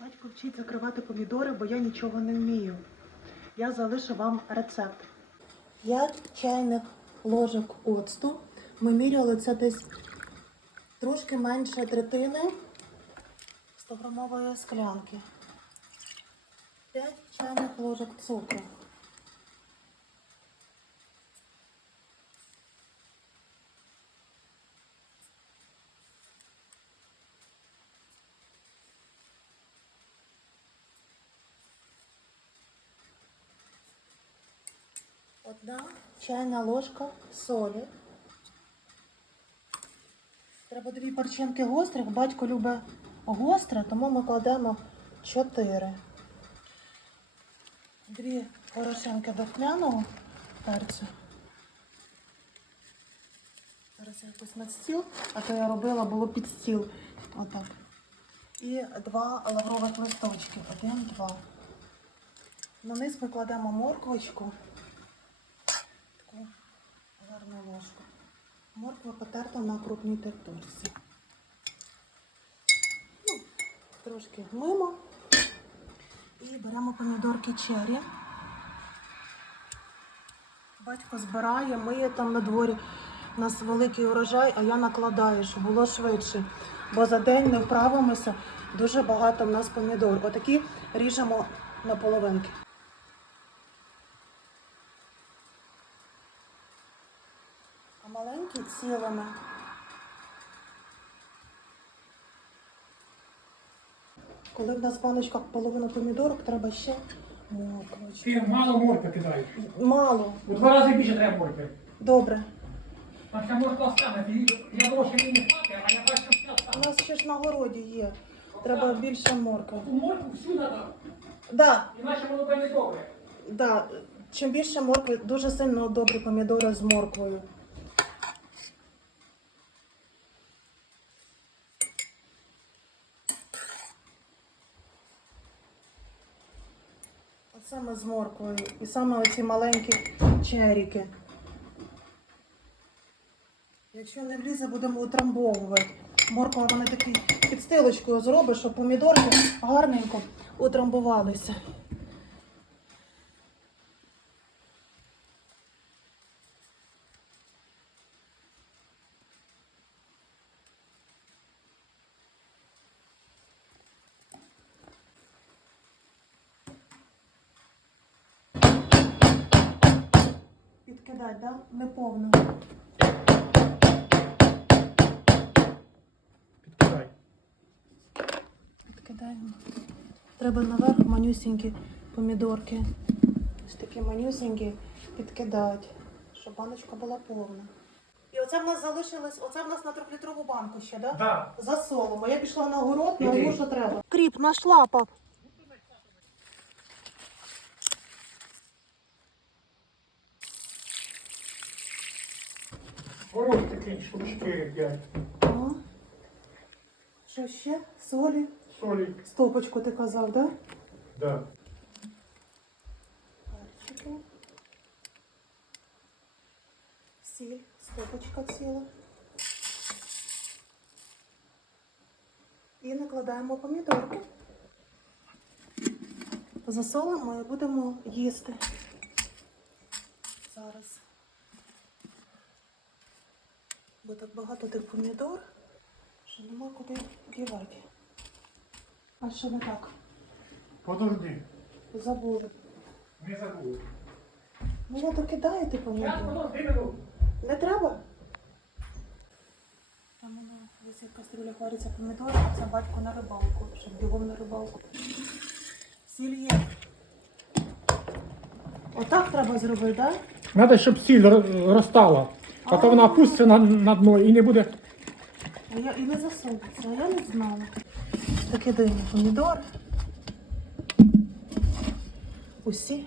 Батько вчить закривати помідори, бо я нічого не вмію. Я залишу вам рецепт. 5 чайних ложок оцту. Ми міряли це десь трошки менше третини 100-грамової склянки. 5 чайних ложок цукру. Одна чайна ложка солі. Треба дві перчинки гострих. Батько любить гостре, тому ми кладемо чотири. Дві порошинки духмяного перцю. Зараз я якось на стіл, а то я робила, було під стіл. Отак. І два лаврових листочки. Один, два. На низ ми кладемо морквочку гарну ложку. Морква потерта на крупній тертурці. Ну, трошки мимо. І беремо помідорки черрі. Батько збирає, миє там на дворі. У нас великий урожай, а я накладаю, щоб було швидше. Бо за день не вправимося. Дуже багато в нас помідор. Отакі ріжемо на половинки. Маленькі цілими. Коли в нас в баночках половина помідорок, треба ще морквочку. Ти мало моркви кидаєш. Мало. У два рази більше треба моркви. Добре. А ще морква стане. Я гроші мені хватить, а я бачу, що У нас ще ж на городі є. Треба більше моркви. Ту моркву всю треба, Да, іначе воно буде не добре. да. Чим більше моркви, дуже сильно добрі помідори з морквою. Саме з морквою. І саме оці маленькі черіки. Якщо не влізе, будемо утрамбовувати. Морква вона такий підстилочкою зробить, щоб помідорки гарненько утрамбувалися. Підкидати, да? Не повно. Підкидай. Підкидаємо. Треба наверх манюсінькі помідорки. Ось такі манюсінькі підкидати, щоб баночка була повна. І оце в нас залишилось, оце в нас на трьохлітрову банку ще, да? Да. Засолимо. Я пішла на город, на що треба. Кріп, нашла, пап. Горох такий, штук 4-5. О. Що ще? Солі. Солі. Стопочку ти казав, да? Да. Перчики. Сіль, стопочка ціла. І накладаємо помідорки. Засолимо і будемо їсти. Зараз. Бо так багато тих помідор, що нема куди дівати. А що не так? Подожди. Забули. Не забув. Ну ви докидаєте Зараз помідор. Не треба? Там воно ось як кастрюля вариться помідори, а це батько на рибалку, щоб бігом на рибалку. Сіль є. Отак треба зробити, так? Треба, щоб сіль ро- розтала. А то вона опуститься на, на дно і не буде. А я і не засолиться, а я не знала. Таке дивні помідори. Усі.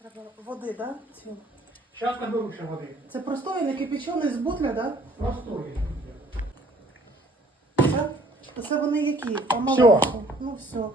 Треба води, так? Да? Зараз наберу ще води. Це простої, не кипячений з бутля, так? Да? Простої. Це, це вони які? Помаленьку. Ну все.